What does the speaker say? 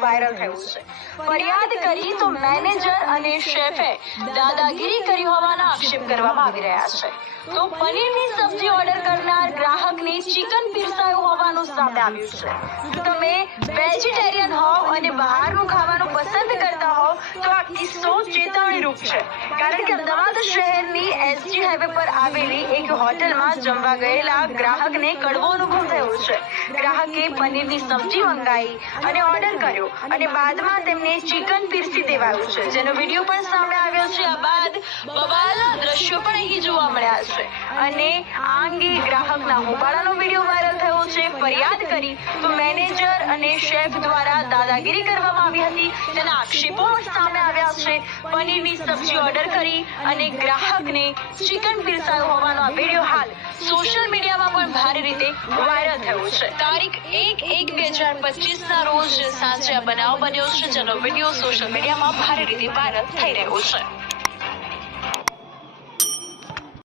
Viral થયો છે. ફરિયાદ કરી તો મેનેજર અને શેફે દાદાગીરી કરી હોવાના આક્ષેપ કરવામાં આવી રહ્યા છે. તો પનીરની સબ્જી ઓર્ડર કરનાર ગ્રાહકને ચિકન પીરસાયું હોવાનું સામે આવ્યું છે. તમે વેજીટેરિયન હોવ અને બહારનું ખાવાનું પસંદ કરતા હોવ તો આ કિસ્સો ચેતવણીરૂપ છે. કારણ કે અમદાવાદ શહેરની એસજી હાઈવે પર આવેલી એક હોટલમાં જમવા ગયેલા ગ્રાહકને કડવો અનુભવ થયો છે. ગ્રાહકે પનીરની સબ્જી મંગાવી અને ઓર્ડર કર્યો અને બાદમાં તેમને ચિકન પીરસી દેવાયું છે. જેનો વીડિયો પણ સામે આવ્યો છે. આ બાદ બવાલના દ્રશ્યો પણ અહીં જોવા મળ્યા છે. અને આ અંગે ગ્રાહકના હોબાળાનો વીડિયો વાયરલ થયો છે. ફરિયાદ કરી તો મેનેજર અને શેફ દ્વારા દાદાગીરી કરવામાં આવી હતી. તેના આક્ષેપો સામે આવ્યા છે. પનીરની સબ્જી ઓર્ડર કરી અને ગ્રાહકને ચિકન પીરસાયું હોવાનો ભારે રીતે વાયરલ થયો છે. તારીખ એક એક બે હજાર પચીસ ના રોજ સાંજે આ બનાવ બન્યો છે. જેનો વીડિયો સોશિયલ મીડિયામાં ભારે રીતે વાયરલ થઈ રહ્યો છે.